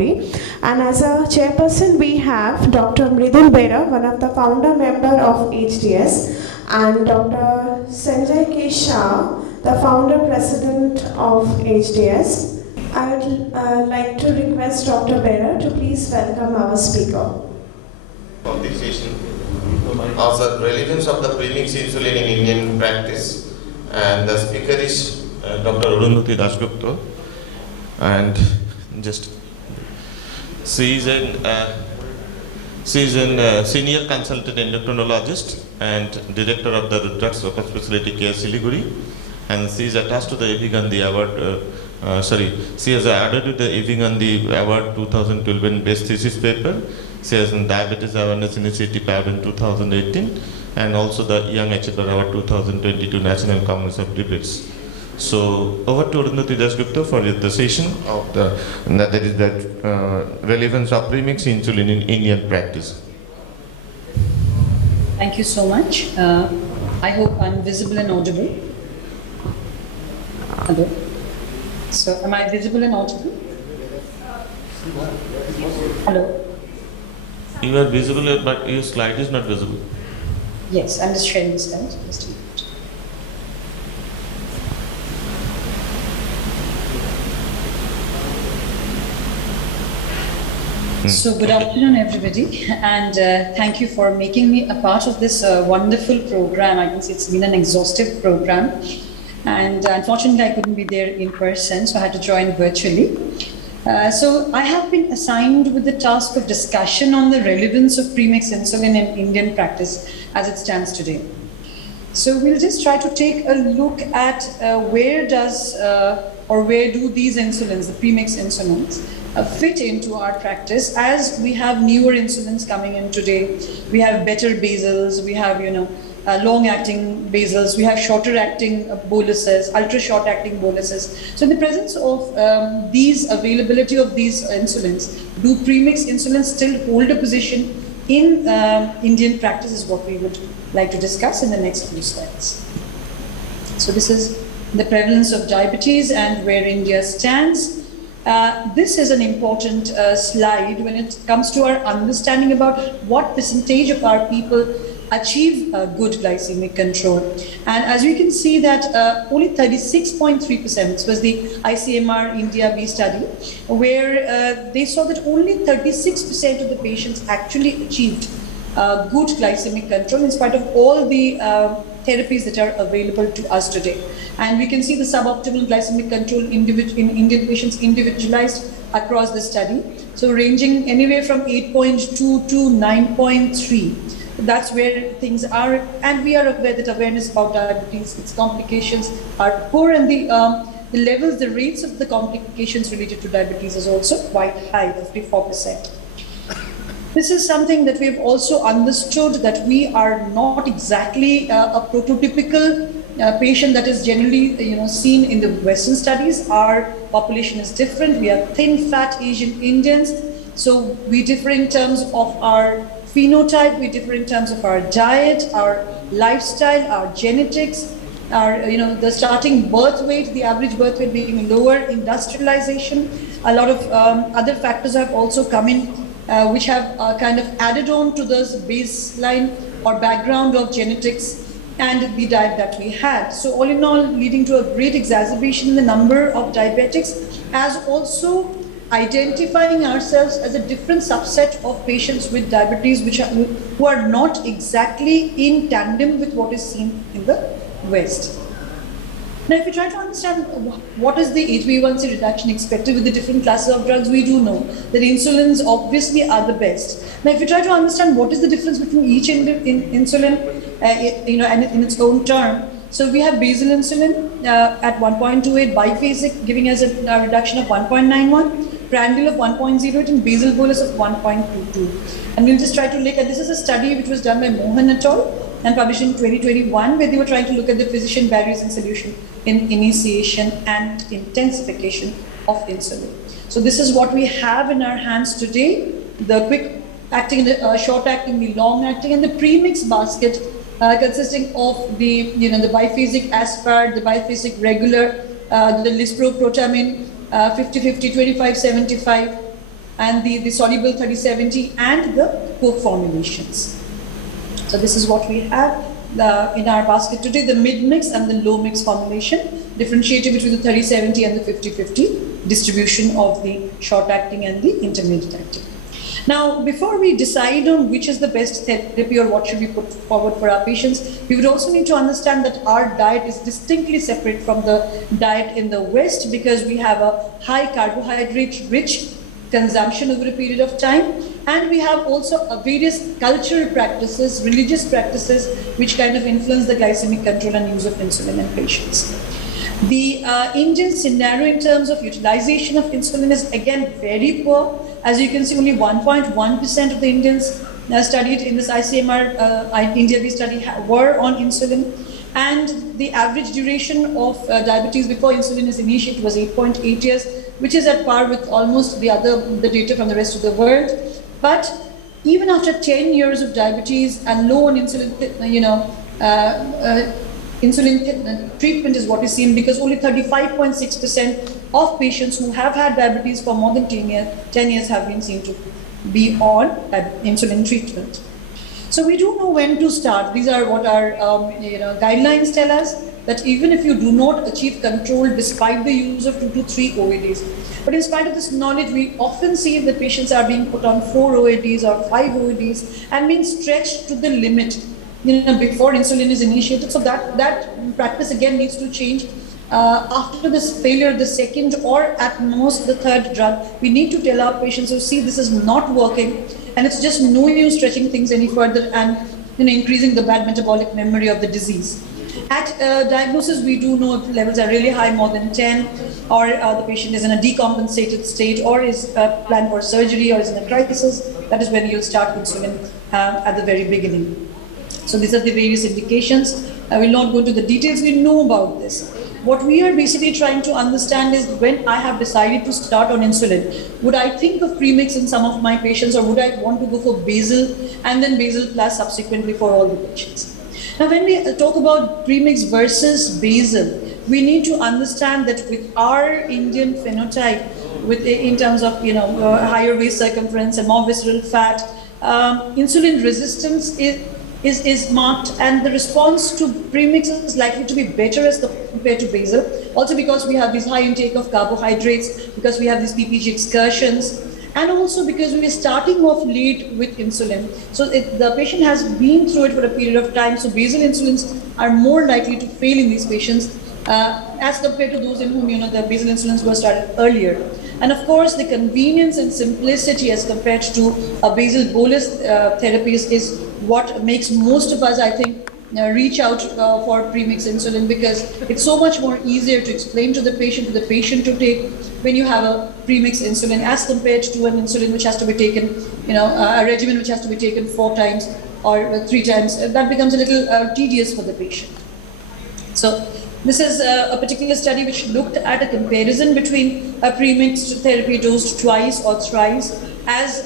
Siliguri. And as a chairperson, we have Dr. Mridul Bera, one of the founder member of HDS, and Dr. Sanjay K. Shah, the founder president of HDS. I would like to request Dr. Bera to please welcome our speaker. Of this session of the relevance of the premix insulin in Indian practice, and the speaker is Dr. Arundhati Dasgupta, and she is a senior consultant endocrinologist and director of the Drugs Super Specialty Care Siliguri, and she is attached to the A.V. Gandhi Award. She has added to the A.V. Gandhi Award 2012 in Best Thesis Paper. She has a Diabetes Awareness Initiative Award in 2018, and also the Young Exeter Award 2022 National Congress of Debates. So over to Arundhati Dasgupta for the session of that is relevance of premix insulin in Indian practice. Thank you so much. I hope I'm visible and audible. Hello. So am I visible and audible? Hello. You are visible, but your slide is not visible. Yes, I'm just sharing the slide. Just a minute. So good afternoon, everybody, and thank you for making me a part of this wonderful program. I can see it's been an exhaustive program, and unfortunately I couldn't be there in person, so I had to join virtually. So I have been assigned with the task of discussion on the relevance of premix insulin in Indian practice as it stands today. So we'll just try to take a look at where do these insulins, the premix insulins, fit into our practice, as we have newer insulins coming in today. We have better basals, we have long-acting basals, we have shorter-acting boluses, ultra-short-acting boluses. So in the presence of these availability of these insulins, do premix insulins still hold a position in Indian practice is what we would like to discuss in the next few slides. So this is the prevalence of diabetes and where India stands. This is an important slide when it comes to our understanding about what percentage of our people achieve good glycemic control. And as you can see that only 36.3%, this was the ICMR India B study, where they saw that only 36% of the patients actually achieved good glycemic control in spite of all the therapies that are available to us today. And we can see the suboptimal glycemic control in Indian patients individualized across the study. So ranging anywhere from 8.2 to 9.3. That's where things are, and we are aware that awareness about diabetes, its complications are poor, and the levels, the rates of the complications related to diabetes is also quite high, 54%. This is something that we have also understood, that we are not exactly a prototypical patient that is generally seen in the Western studies. Our population is different. We are thin, fat Asian Indians. So we differ in terms of our phenotype, we differ in terms of our diet, our lifestyle, our genetics, our the starting birth weight, the average birth weight being lower, industrialization. A lot of other factors have also come in, which have kind of added on to this baseline or background of genetics and the diet that we had. So all in all, leading to a great exacerbation in the number of diabetics, as also identifying ourselves as a different subset of patients with diabetes, who are not exactly in tandem with what is seen in the West. Now, if we try to understand what is the HbA1c reduction expected with the different classes of drugs, we do know that insulins obviously are the best. Now, if we try to understand what is the difference between each insulin, and in its own term, so we have basal insulin at 1.28, biphasic giving us a reduction of 1.91, prandial of 1.08, and basal bolus of 1.22. And we'll just try to look at, this is a study which was done by Mohan et al. And published in 2021, where they were trying to look at the physician barriers in solution in initiation and intensification of insulin. So this is what we have in our hands today: the quick acting, the short acting, the long acting, and the premix basket consisting of the the biphasic aspart, the biphasic regular, the lisproprotamine, 50-50, 25-75. and the soluble 3070 and the co-formulations. So this is what we have in our basket today, the mid-mix and the low-mix formulation, differentiated between the 3070 and the 5050, distribution of the short-acting and the intermediate-acting. Now, before we decide on which is the best therapy or what should we put forward for our patients, we would also need to understand that our diet is distinctly separate from the diet in the West, because we have a high carbohydrate-rich consumption over a period of time, and we have also various cultural practices, religious practices, which kind of influence the glycemic control and use of insulin in patients. The Indian scenario in terms of utilization of insulin is again very poor. As you can see, only 1.1% of the Indians studied in this ICMR India-B study were on insulin, and the average duration of diabetes before insulin is initiated was 8.8 years, which is at par with almost the data from the rest of the world. But even after 10 years of diabetes and low on insulin, insulin treatment is what is seen, because only 35.6% of patients who have had diabetes for more than 10 years have been seen to be on insulin treatment. So we do know when to start. These are what our guidelines tell us, that even if you do not achieve control despite the use of 2 to 3 OADs, but in spite of this knowledge, we often see that patients are being put on 4 OADs or 5 OADs and being stretched to the limit before insulin is initiated. So that practice again needs to change. After this failure of the second or at most the third drug, we need to tell our patients, see, this is not working, and it's just no use stretching things any further and increasing the bad metabolic memory of the disease. At diagnosis, we do know if levels are really high, more than 10, or the patient is in a decompensated state, or is planned for surgery, or is in a crisis. That is when you'll start insulin at the very beginning. So these are the various indications. I will not go into the details. We know about this. What we are basically trying to understand is, when I have decided to start on insulin, would I think of premix in some of my patients, or would I want to go for basal and then basal plus subsequently for all the patients? Now, when we talk about premix versus basal, we need to understand that with our Indian phenotype, in terms of higher waist circumference and more visceral fat, insulin resistance is marked, and the response to premix is likely to be better as compared to basal. Also because we have this high intake of carbohydrates, because we have these PPG excursions, and also because we are starting off late with insulin. So the patient has been through it for a period of time, so basal insulins are more likely to fail in these patients as compared to those in whom the basal insulins were started earlier. And of course, the convenience and simplicity as compared to a basal bolus therapies is what makes most of us, I think, reach out for premix insulin, because it's so much more easier to explain to the patient to take when you have a premix insulin as compared to an insulin which has to be taken, a regimen which has to be taken 4 times or 3 times. That becomes a little tedious for the patient. So this is a particular study which looked at a comparison between a premixed therapy dosed twice or thrice as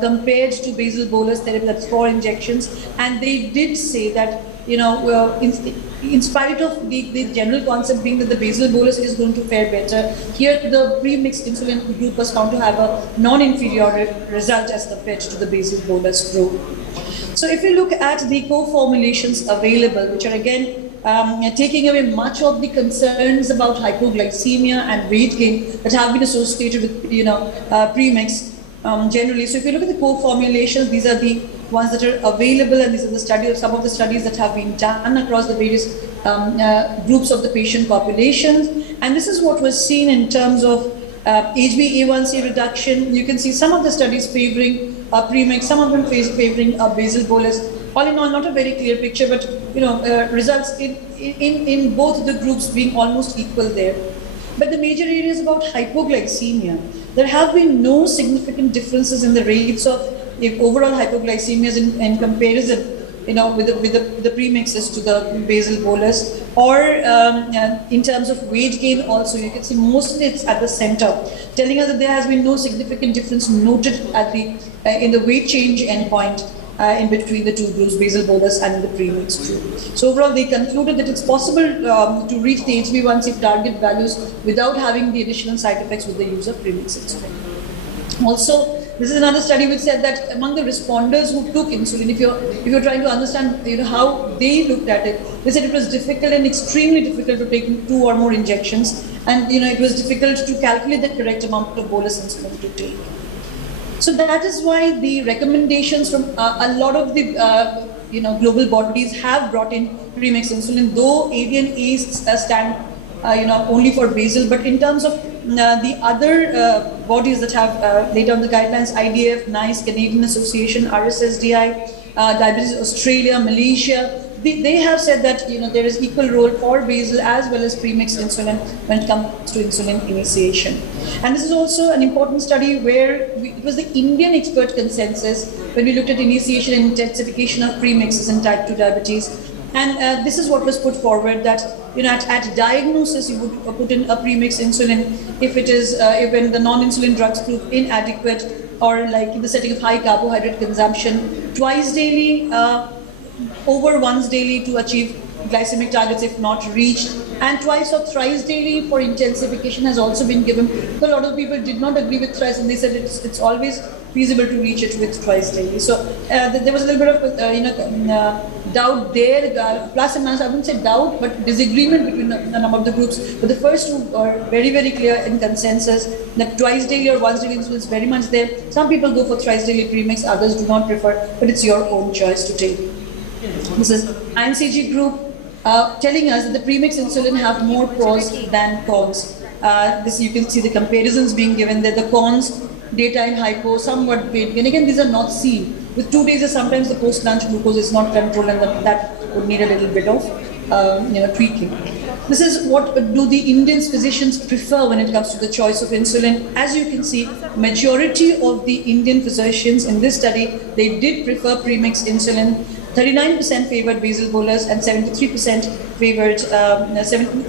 compared to basal bolus therapy, that's 4 injections, and they did say that in spite of the general concept being that the basal bolus is going to fare better, here the premixed insulin group was found to have a non-inferior result as compared to the basal bolus group. So if you look at the co-formulations available, which are again taking away much of the concerns about hypoglycemia and weight gain that have been associated with premix generally. So if you look at the co-formulations, these are the ones that are available, and these are some of the studies that have been done across the various groups of the patient populations. And this is what was seen in terms of HbA1c reduction. You can see some of the studies favoring premix, some of them favoring basal bolus. All in all, not a very clear picture, but results in both the groups being almost equal there. But the major areas about hypoglycemia, there have been no significant differences in the rates of overall hypoglycemias in comparison, with the premixes to the basal bolus, or in terms of weight gain also. You can see mostly it's at the center, telling us that there has been no significant difference noted at in the weight change endpoint in between the two groups, basal bolus and the premix group. So overall, they concluded that it's possible to reach the HbA1c target values without having the additional side effects with the use of premix insulin. Also, this is another study which said that among the responders who took insulin, if you're trying to understand how they looked at it, they said it was difficult and extremely difficult to take 2 or more injections, and it was difficult to calculate the correct amount of bolus insulin to take. So that is why the recommendations from a lot of the global bodies have brought in premix insulin, though AD and A stand only for basal, but in terms of the other bodies that have laid down the guidelines, IDF, NICE, Canadian Association, RSSDI, Diabetes Australia, Malaysia, they have said that there is equal role for basal as well as premix insulin when it comes to insulin initiation. And this is also an important study where it was the Indian expert consensus when we looked at initiation and intensification of premixes in type 2 diabetes. And this is what was put forward, that at diagnosis you would put in a premix insulin if it is when the non-insulin drugs prove inadequate, or like in the setting of high carbohydrate consumption, twice daily, over once daily to achieve glycemic targets if not reached, and twice or thrice daily for intensification has also been given. So a lot of people did not agree with thrice, and they said it's always feasible to reach it with twice daily. So there was a little bit of doubt there, plus and minus. I wouldn't say doubt, but disagreement between a number of the groups. But the first two are very, very clear in consensus that twice daily or once daily insulin is very much there. Some people go for thrice daily premix, others do not prefer, but it's your own choice to take. This is INCG group telling us that the premix insulin have more pros than cons. This you can see the comparisons being given there. The cons, daytime hypo, somewhat weight gain. Again, these are not seen. With 2 days, sometimes the post-lunch glucose is not controlled, and that would need a little bit of tweaking. This is what do the Indian physicians prefer when it comes to the choice of insulin. As you can see, majority of the Indian physicians in this study, they did prefer premix insulin. 39% favored basal bolus and 73% favored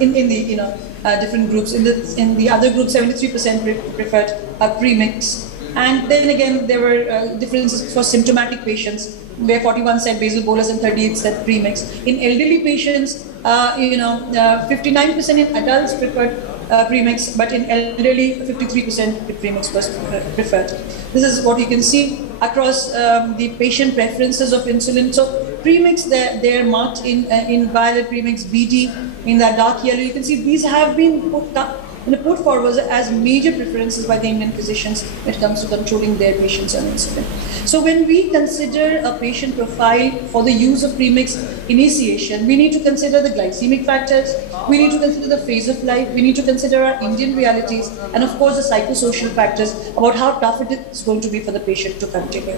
in the different groups. In the other group, 73% preferred premix. And then again, there were differences for symptomatic patients, where 41 said basal bolus and 38 said premix. In elderly patients, 59% in adults preferred premix, but in elderly, 53% premix was preferred. This is what you can see across the patient preferences of insulin. So premix, they're marked in violet, premix BD in that dark yellow. You can see these have been put forward as major preferences by the Indian physicians when it comes to controlling their patients on insulin. So when we consider a patient profile for the use of premix initiation, we need to consider the glycemic factors, we need to consider the phase of life, we need to consider our Indian realities, and of course the psychosocial factors about how tough it is going to be for the patient to continue.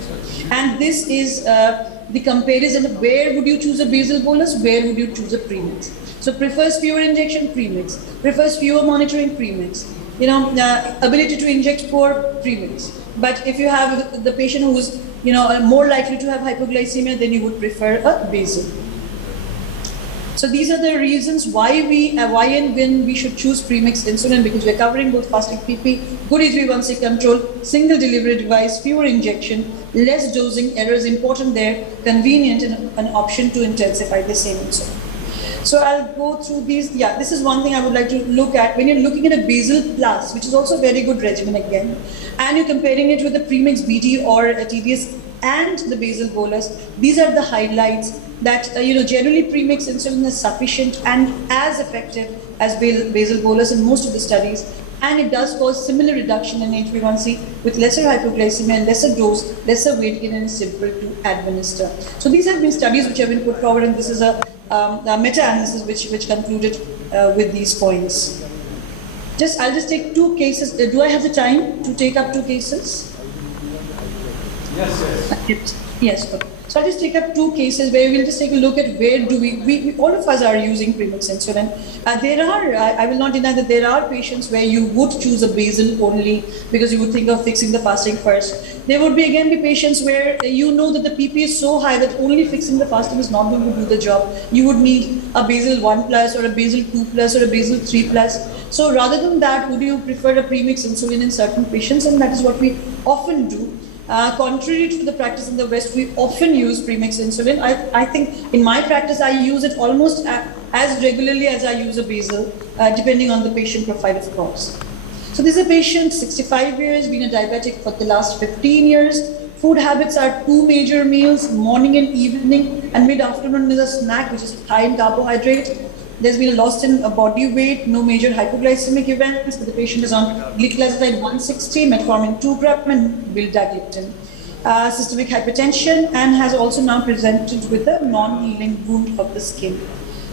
And this is the comparison of where would you choose a basal bolus, where would you choose a premix. So prefers fewer injection, premix. Prefers fewer monitoring, premix. Ability to inject poor, premix. But if you have the patient who's more likely to have hypoglycemia, then you would prefer a basal. So these are the reasons why and when we should choose premix insulin, because we're covering both fasting PP, good HbA1c control, single delivery device, fewer injection, less dosing errors, important there, convenient, and an option to intensify the same insulin. So I'll go through these. Yeah, this is one thing I would like to look at. When you're looking at a basal plus, which is also a very good regimen again, and you're comparing it with the premix BD or a TDS and the basal bolus, these are the highlights that, generally premix insulin is sufficient and as effective as basal bolus in most of the studies. And it does cause similar reduction in HbA1c with lesser hypoglycemia, lesser dose, lesser weight gain, and is simple to administer. So these have been studies which have been put forward, and this is a meta-analysis which concluded with these points. I'll just take 2 cases. Do I have the time to take up 2 cases? Yes. Yes. Okay. So I'll just take up 2 cases where we'll just take a look at where do we all of us are using premix insulin. I will not deny that there are patients where you would choose a basal only because you would think of fixing the fasting first. There would be patients where that the PP is so high that only fixing the fasting is not going to do the job. You would need a basal 1+ or a basal 2+ or a basal 3+. So rather than that, would you prefer a premix insulin in certain patients? And that is what we often do. Contrary to the practice in the West, we often use premix insulin. I think in my practice, I use it almost as regularly as I use a basal, depending on the patient profile, of course. So this is a patient, 65 years, been a diabetic for the last 15 years. Food habits are 2 major meals, morning and evening, and mid-afternoon is a snack which is high in carbohydrate. There's been a loss in body weight, no major hypoglycemic events, but the patient is on glycoside 160, metformin 2 gram, and vildagliptin. Systemic hypertension, and has also now presented with a non-healing wound of the skin.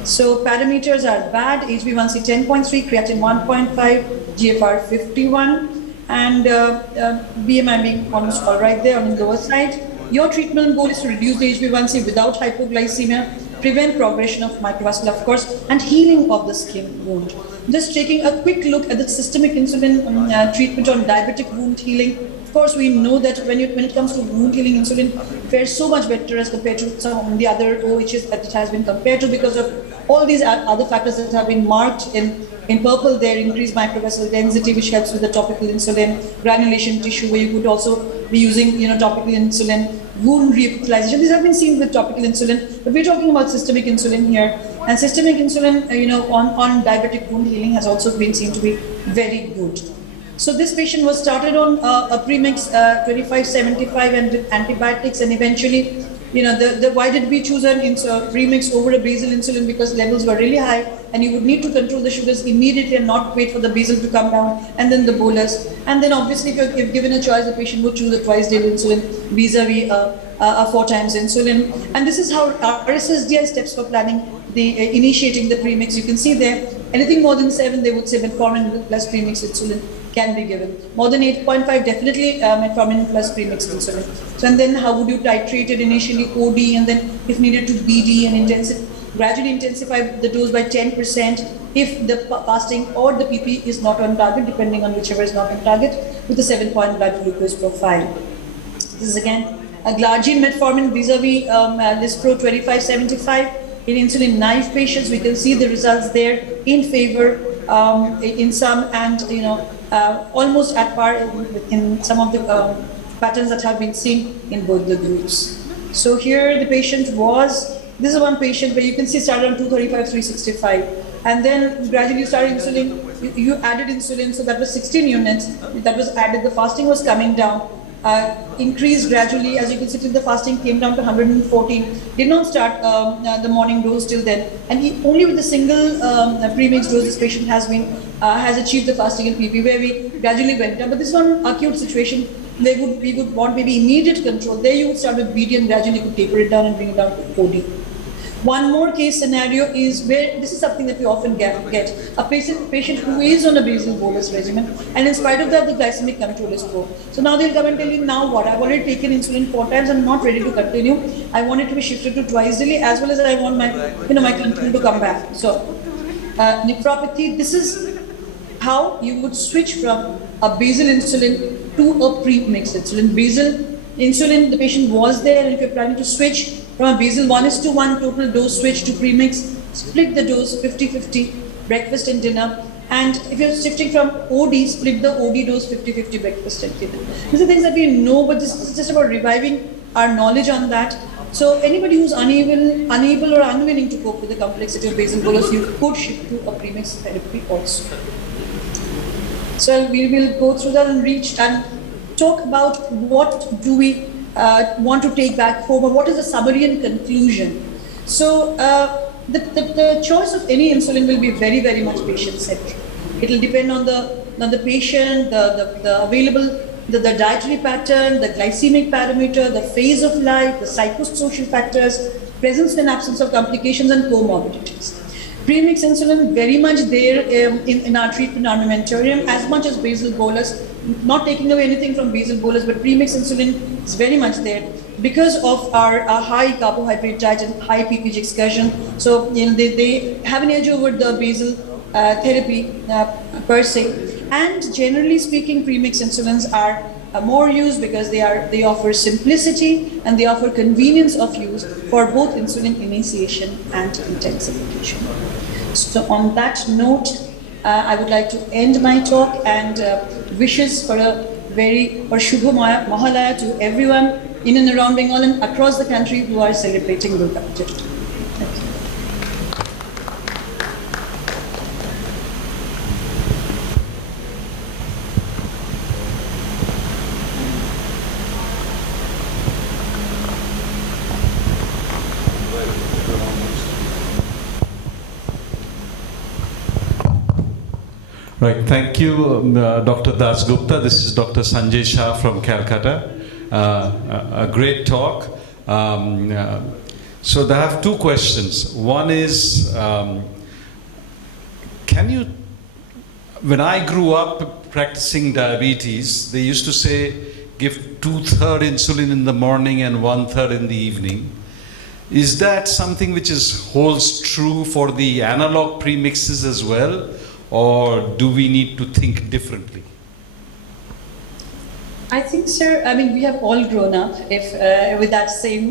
So parameters are bad, HbA1c 10.3, creatine 1.5, GFR 51, and BMI being almost all right there on the lower side. Your treatment goal is to reduce the HbA1c without hypoglycemia, prevent progression of microvascular, of course, and healing of the skin wound. Just taking a quick look at the systemic insulin treatment on diabetic wound healing. Of course, we know that when it comes to wound healing, insulin fares so much better as compared to some of the other OHs that it has been compared to, because of all these other factors that have been marked in purple there: increased microvascular density, which helps with the topical insulin, granulation tissue, where you could also be using topical insulin, wound revitalization. These have been seen with topical insulin, but we're talking about systemic insulin here. And systemic insulin, on diabetic wound healing has also been seen to be very good. So this patient was started on a premix 2575 and with antibiotics, and eventually, why did we choose a premix over a basal insulin? Because levels were really high, and you would need to control the sugars immediately and not wait for the basal to come down, and then the bolus. And then obviously, if given a choice, the patient would choose a twice daily insulin vis-a-vis a 4 times insulin. And this is how our SSDI steps for planning initiating the premix. You can see there, anything more than 7, they would say metformin plus premix insulin can be given. More than 8.5, definitely metformin plus premix insulin. So, and then how would you titrate it? Initially OD, and then if needed to BD, and gradually intensify the dose by 10% if the fasting or the PP is not on target, depending on whichever is not on target, with a 7-point blood glucose profile. This is again a glargine metformin vis-a-vis Lispro 2575 in insulin naive patients. We can see the results there in favor in some, and almost at par in some of the patterns that have been seen in both the groups. So here the patient was, this is one patient where you can see started on 235, 365, and then gradually you started insulin, you added insulin, so that was 16 units, that was added, the fasting was coming down, increased gradually, as you can see, the fasting came down to 114, did not start the morning dose till then, and only with a single premix dose this patient has achieved the fasting and PP, where we gradually went down. But this is one acute situation, we would want maybe immediate control. There you would start with BD and gradually could taper it down and bring it down to OD. One more case scenario is where this is something that we often get a patient who is on a basal bolus regimen, and in spite of that the glycemic control is poor. So now they'll come and tell you, now what, I've already taken insulin 4 times, I'm not ready to continue, I want it to be shifted to twice daily, as well as I want my my control to come back. So nephropathy, this is how you would switch from a basal insulin to a pre-mixed insulin. Basal insulin, the patient was there, and if you're planning to switch from a basal 1:1 total dose switch to premix, split the dose 50-50, breakfast and dinner. And if you're shifting from OD, split the OD dose 50-50, breakfast and dinner. These are things that we know, but this is just about reviving our knowledge on that. So anybody who's unable or unwilling to cope with the complexity of basal bolus, you could shift to a premix therapy also. So we will go through that and talk about what do we want to take back home, or what is the summary and conclusion. So the choice of any insulin will be very, very much patient-centric. It will depend on the patient, the available, the dietary pattern, the glycemic parameter, the phase of life, the psychosocial factors, presence and absence of complications, and comorbidities. Premix insulin very much there in our treatment armamentarium, as much as basal bolus. Not taking away anything from basal bolus, but premix insulin is very much there because of our high carbohydrate diet and high PPG excursion. So they have an edge over the basal therapy per se. And generally speaking, premix insulins are more used because they offer simplicity and they offer convenience of use for both insulin initiation and intensification. So on that note, I would like to end my talk, and wishes for Shubha Mahalaya to everyone in and around Bengal and across the country who are celebrating Durga Puja. Thank you. Right, thank you, Dr. Dasgupta. This is Dr. Sanjay Shah from Calcutta. A great talk. So I have two questions. One is, when I grew up practicing diabetes, they used to say, give 2/3 insulin in the morning and 1/3 in the evening. Is that something which holds true for the analog premixes as well, or do we need to think differently? I think, sir, I mean, we have all grown up with that same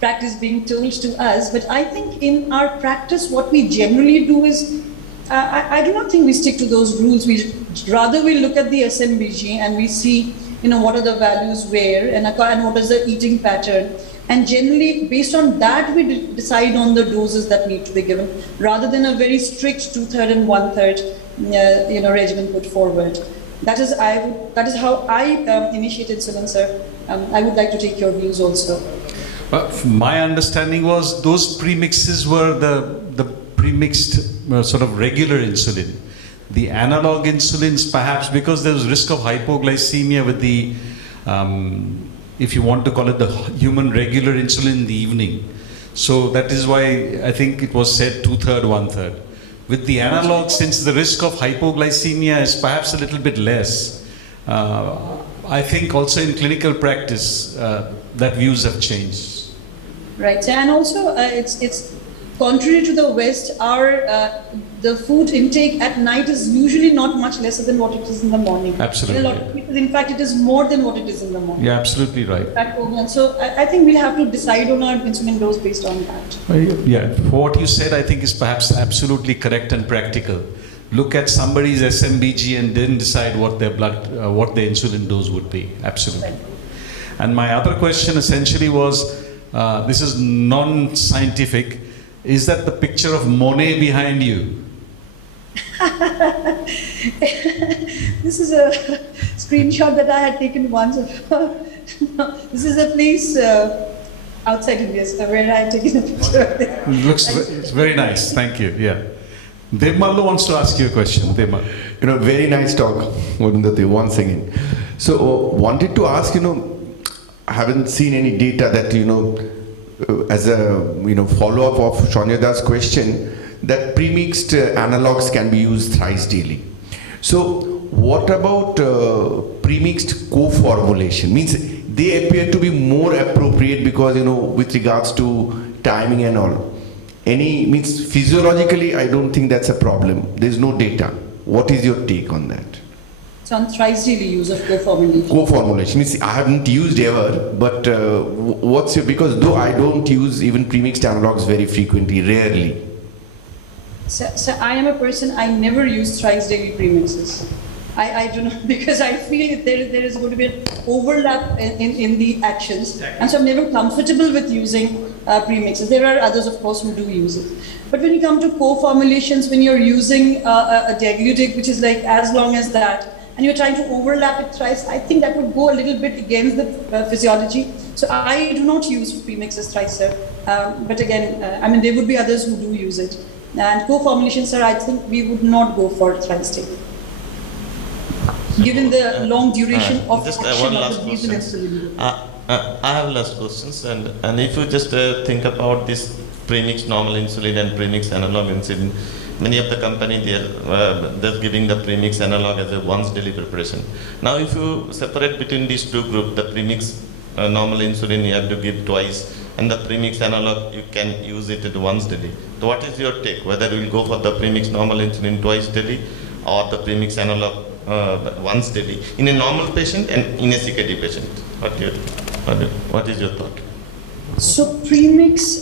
practice being told to us, but I think in our practice, what we generally do is, I do not think we stick to those rules. Rather we look at the SMBG and we see, what are the values where and what is the eating pattern. And generally, based on that, we decide on the doses that need to be given, rather than a very strict 2/3 and 1/3, regimen put forward. That is how I initiate insulin, sir. I would like to take your views also. My understanding was those premixes were the premixed sort of regular insulin. The analog insulins, perhaps because there was risk of hypoglycemia with the, if you want to call it the human regular insulin in the evening. So that is why I think it was said 2/3, 1/3. With the analog, since the risk of hypoglycemia is perhaps a little bit less, I think also in clinical practice that views have changed. Right, and also it's contrary to the West, the food intake at night is usually not much lesser than what it is in the morning. Absolutely. In a lot of people, in fact, it is more than what it is in the morning. You're absolutely right. So I think we'll have to decide on our insulin dose based on that. Yeah, what you said I think is perhaps absolutely correct and practical. Look at somebody's SMBG and then decide what their insulin dose would be. Absolutely. Right. And my other question essentially was, this is non-scientific, is that the picture of Monet behind you? This is a screenshot that I had taken once of. This is a place outside India where I had taken a picture of it. It's very nice. Thank you. Yeah. Demallo wants to ask you a question. Demal. Very nice talk, Arundhati, once again. So, wanted to ask, I haven't seen any data that, as a, follow-up of Shonya's question, that premixed analogs can be used thrice daily. So, what about premixed co-formulation? Means they appear to be more appropriate because, with regards to timing and all. Means physiologically, I don't think that's a problem. There's no data. What is your take on that? It's on thrice daily use of co-formulation. Co-formulation. Means I haven't used ever, but what's your, because though I don't use even premixed analogs very frequently, rarely. So I am a person, I never use thrice daily premixes. I do not, because I feel there is going to be an overlap in the actions, and so I'm never comfortable with using premixes. There are others, of course, who do use it. But when you come to co-formulations, when you're using a degludec, which is like as long as that, and you're trying to overlap it thrice, I think that would go a little bit against the physiology. So I do not use premixes thrice, sir. But again, there would be others who do use it. And co-formulations, sir, I think we would not go for thrice daily, given the long duration of just action one of last the basal question. insulin. I have last questions, and if you just think about this premixed normal insulin and premixed analog insulin, many of the companies they're giving the premixed analog as a once daily preparation. Now, if you separate between these two groups, the premixed normal insulin you have to give twice, and the premixed analog you can use it once daily. So, what is your take? Whether you will go for the premixed normal insulin twice daily, or the premixed analog once daily in a normal patient and in a CKD patient? What is your thought? So premix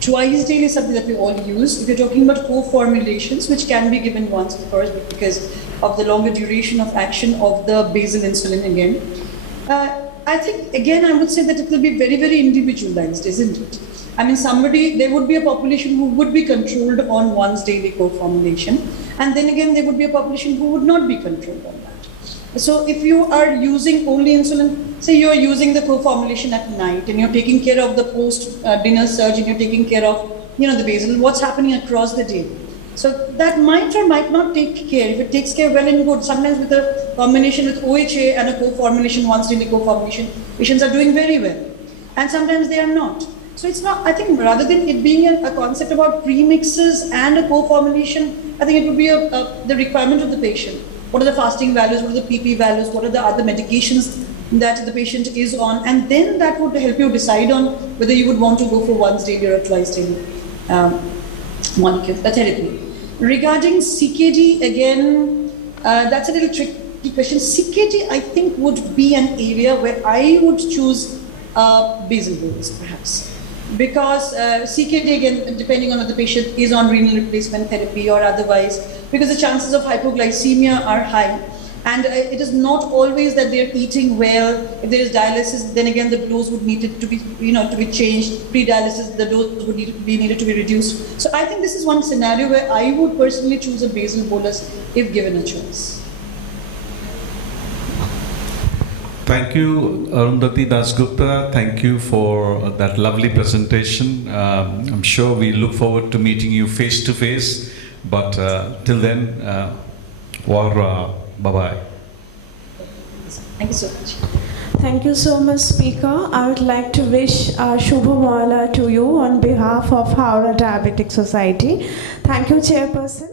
twice daily is something that we all use. If you're talking about co-formulations, which can be given once, of course, because of the longer duration of action of the basal insulin again. I think, again, I would say that it will be very, very individualized, isn't it? There would be a population who would be controlled on once daily co-formulation, and then again, there would be a population who would not be controlled on that. So if you are using only insulin, say you are using the co-formulation at night, and you're taking care of the post-dinner surge, and you're taking care of, the basal, what's happening across the day? So that might or might not take care. If it takes care, well and good. Sometimes with a combination with OHA and a co-formulation, once daily co-formulation, patients are doing very well. And sometimes they are not. So it's not, I think rather than it being a concept about premixes and a co-formulation, I think it would be the requirement of the patient. What are the fasting values? What are the PP values? What are the other medications that the patient is on? And then that would help you decide on whether you would want to go for once daily or twice daily molecule therapy. Regarding CKD, again, that's a little tricky question. CKD, I think, would be an area where I would choose basal bolus, perhaps. Because CKD, again, depending on whether the patient is on renal replacement therapy or otherwise, because the chances of hypoglycemia are high. And it is not always that they are eating well. If there is dialysis, then again the dose would need to be, to be changed. Pre-dialysis, the dose would be needed to be reduced. So I think this is one scenario where I would personally choose a basal bolus if given a choice. Thank you, Arundhati Dasgupta. Thank you for that lovely presentation. I'm sure we look forward to meeting you face to face. But till then, bye-bye. Thank you so much. Thank you so much, Speaker. I would like to wish Shubha Mala to you on behalf of Howrah Diabetic Society. Thank you, Chairperson.